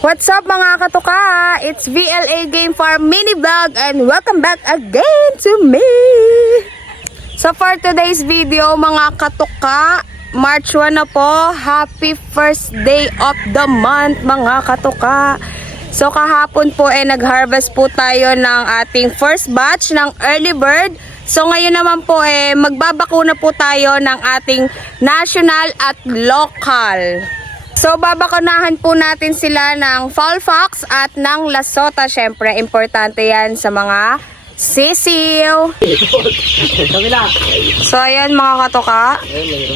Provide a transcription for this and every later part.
What's up mga katuka? It's VLA Game Farm Mini Vlog and welcome back again to me! So for today's video mga katuka, March 1 na po. Happy first day of the month mga katuka. So kahapon po nag-harvest po tayo ng ating first batch ng early bird. So ngayon naman po magbabakuna po tayo ng ating national at local. So babakunahan po natin sila ng Fowlpox at ng Lasota. Syempre importante yan sa mga sisiw. So ayan mga katoka,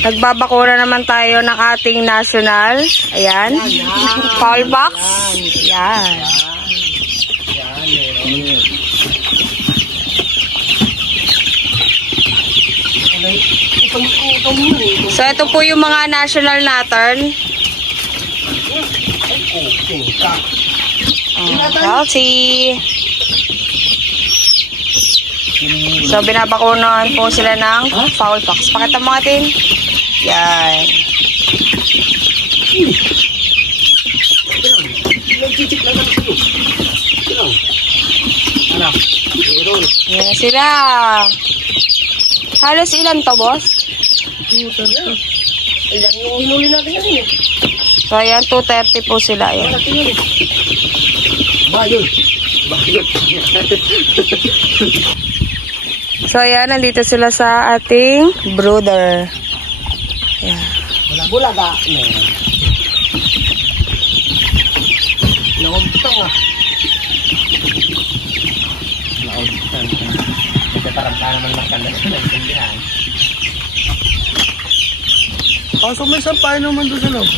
nagbabakuna naman tayo ng ating national. Ayan, Fowlpox. Ayan. So ito po yung mga national natin. Healthy. So binabakunahan po sila ng Fowlpox. Pakita mo natin. Yan. Yan sila. Halos ilan to, boss? Ilan yung hinuli natin yan eh. So ayan, 230 po sila. Ayan. Bayod. So ayan, nandito sila sa ating brooder. Ayan. Bulaga. Nakumputang ah. Nakumputang. Nagkataranta naman makanda sa nagsindihan. Kaso may sampay naman doon sa loob.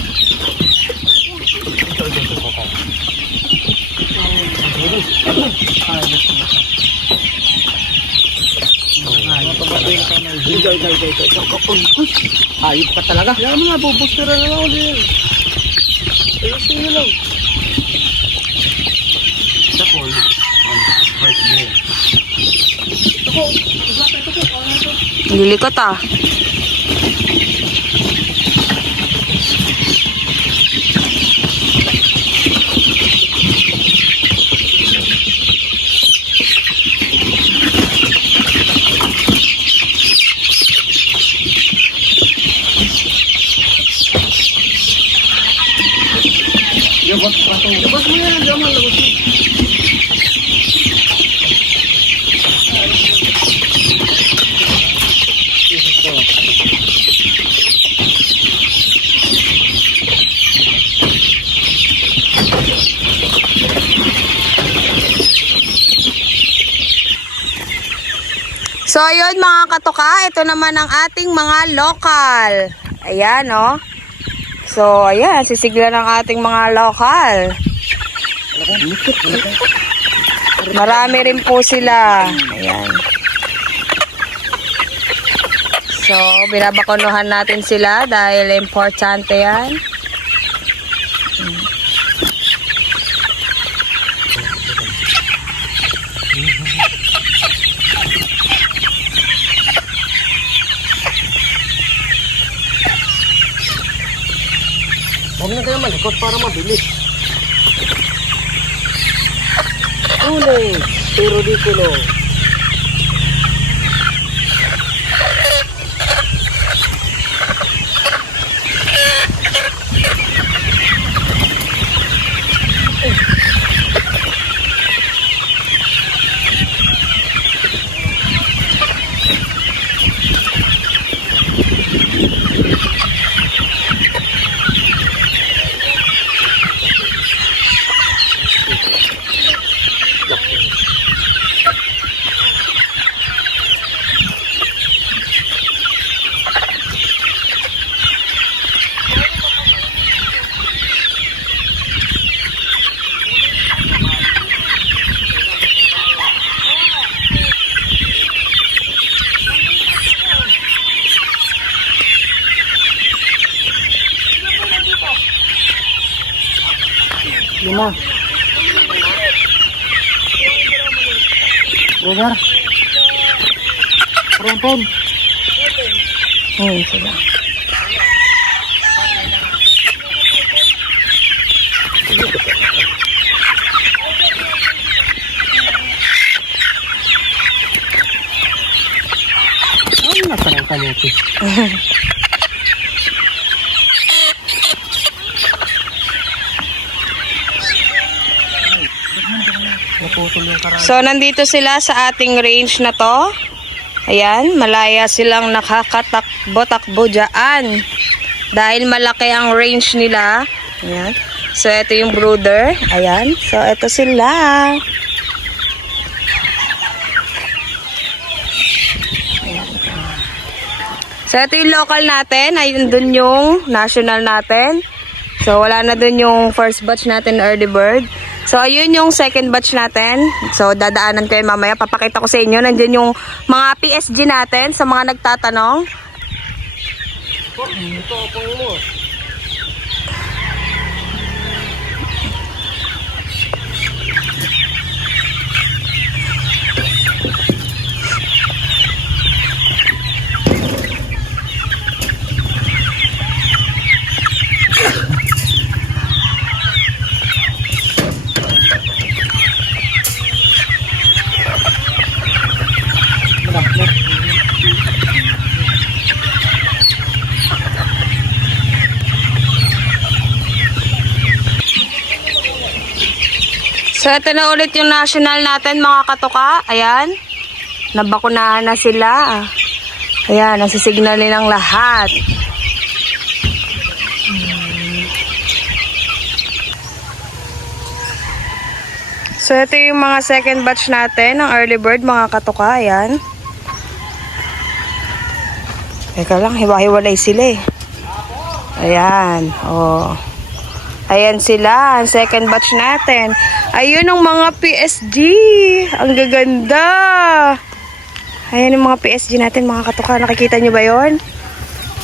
Ayop ka talaga. Kaya mga bubustira na lang ulit. Ayusin nyo lang. Sa call. White green. Lilikot ah. Labas mo yan, Jamal. Labas mo. So ayun mga katoka, ito naman ang ating mga local. Ayan oh. So ayan, sisigla ng ating mga local. Marami rin po sila. Ayan. So binabakunuhan natin sila dahil importante yan. Huwag na kayo malikot para mabilis. Tuloy. Pero di kulo. Lima. Brother. Rompon. Sila. kamote. Naputol yung karami. So, nandito sila sa ating range na to. Ayan, malaya silang nakakatakbo-takbo dyan. Dahil malaki ang range nila. Ayan. So, ito yung brooder. Ayan. So, ito sila. So, ito yung local natin. Ayun dun yung national natin. So, wala na dun yung first batch natin, early bird. So, ayun yung second batch natin. So, dadaanan ko yun mamaya. Papakita ko sa inyo. Nandiyan yung mga PSG natin sa mga nagtatanong. Ito, pang mo. So, ito na ulit yung national natin, mga katuka. Ayan. Nabakunahan na sila. Ayan, nasisignal nilang lahat. So, ito yung mga second batch natin ng early bird, mga katuka. Ayan. Teka lang, hiwa-hiwalay sila eh. Ayan. Oh. Ayan sila, ang second batch natin. Ayun ang mga PSG. Ang gaganda. Ayan yung mga PSG natin, mga katuka. Nakikita nyo ba yun?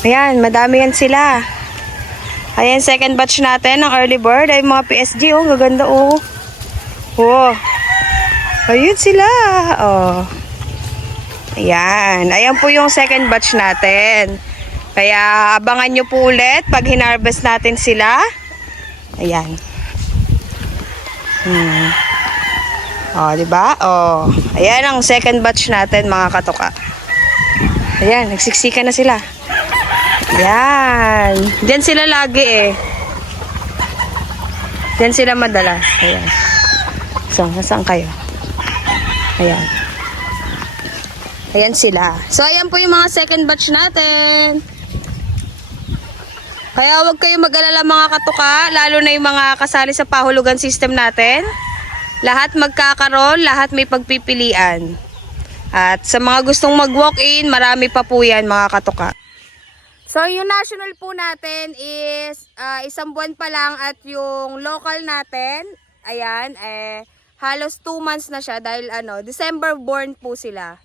Ayan, madami yan sila. Ayan, second batch natin ng early bird. Ay, mga PSG, oh, gaganda, oh. Oh. Ayun sila. Oh. Ayan. Ayan po yung second batch natin. Kaya, abangan nyo po ulit pag hinarvest natin sila. Ayan. Oh, di ba? Oh. Ayan ang second batch natin, mga katuka. Ayan, nagsiksika na sila. Ayan. Diyan sila lagi eh. Diyan sila madala. Ayan. So, nasaan kayo? Ayan. Ayan sila. So, ayan po yung mga second batch natin. Kaya huwag kayong mag-alala, mga katuka, lalo na yung mga kasali sa pahulugan system natin. Lahat magkakaroon, lahat may pagpipilian. At sa mga gustong mag-walk-in, marami pa po yan, mga katuka. So, yung national po natin is isang buwan pa lang at yung local natin, ayan, halos 2 months na siya dahil December born po sila.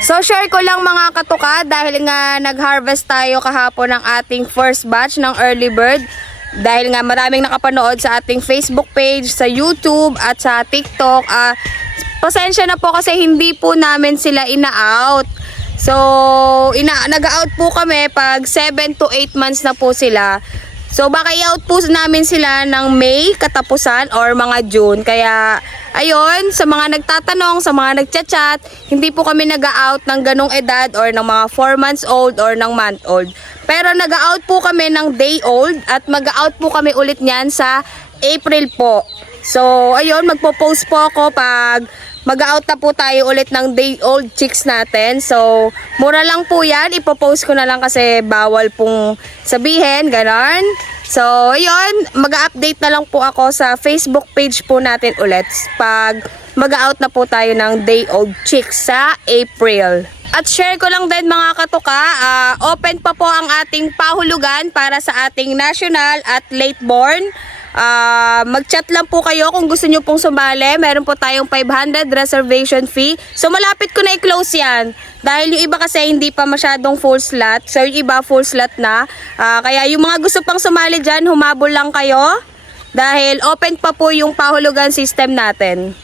So, share ko lang, mga katuka, dahil nga nag-harvest tayo kahapon ng ating first batch ng early bird. Dahil nga maraming nakapanood sa ating Facebook page, sa YouTube at sa TikTok. Pasensya na po kasi hindi po namin sila ina-out. So, nag-out po kami pag 7 to 8 months na po sila. So, baka i-out po namin sila ng May katapusan or mga June. Kaya, ayun, sa mga nagtatanong, sa mga nagchat-chat, hindi po kami nag-out ng ganong edad or ng mga 4 months old or ng month old. Pero nag-out po kami ng day old at mag-out po kami ulit niyan sa April po. So, ayun, magpo-post po ako pag mag-out na po tayo ulit ng day old chicks natin. So, mura lang po yan. Ipopost ko na lang kasi bawal pong sabihin. Ganon. So, ayun. Mag-update na lang po ako sa Facebook page po natin ulit pag mag-out na po tayo ng day old chicks sa April. At share ko lang din, mga katuka, open pa po ang ating pahulugan para sa ating national at late born. Mag-chat lang po kayo kung gusto nyo pong sumali. Meron po tayong 500 reservation fee. So, malapit ko na i-close yan. Dahil yung iba kasi hindi pa masyadong full slot. So, yung iba full slot na. Kaya yung mga gusto pang sumali dyan, humabol lang kayo. Dahil open pa po yung pahulugan system natin.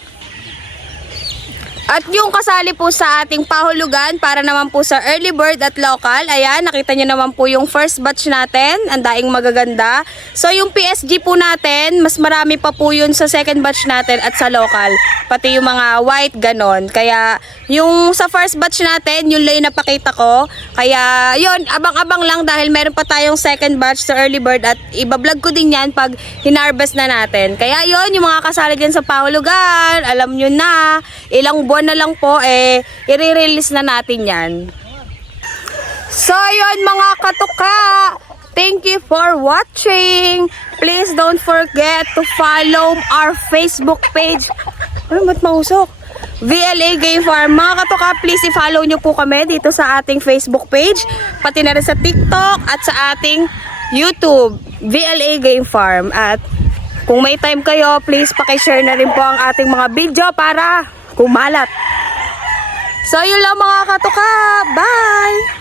At yung kasali po sa ating pahulugan para naman po sa early bird at local, ayan, nakita nyo naman po yung first batch natin, ang daing magaganda. So yung PSG po natin, mas marami pa po yun sa second batch natin at sa local, pati yung mga white, ganon. Kaya yung sa first batch natin, yun lang yung napakita ko. Kaya yun, abang-abang lang dahil meron pa tayong second batch sa early bird at ibablog ko din yan pag hinarvest na natin. Kaya yun, yung mga kasali dyan sa pahulugan, alam nyo na, ilang buwan na lang po i-release na natin yan. So yun mga katuka, thank you for watching. Please don't forget to follow our Facebook page. Ano ba't mausok? VLA Game Farm. Mga katuka, please i-follow nyo po kami dito sa ating Facebook page, pati na rin sa TikTok at sa ating YouTube, VLA Game Farm. At kung may time kayo, please pakishare na rin po ang ating mga video para kumalat. So yun lang mga katuka. Bye!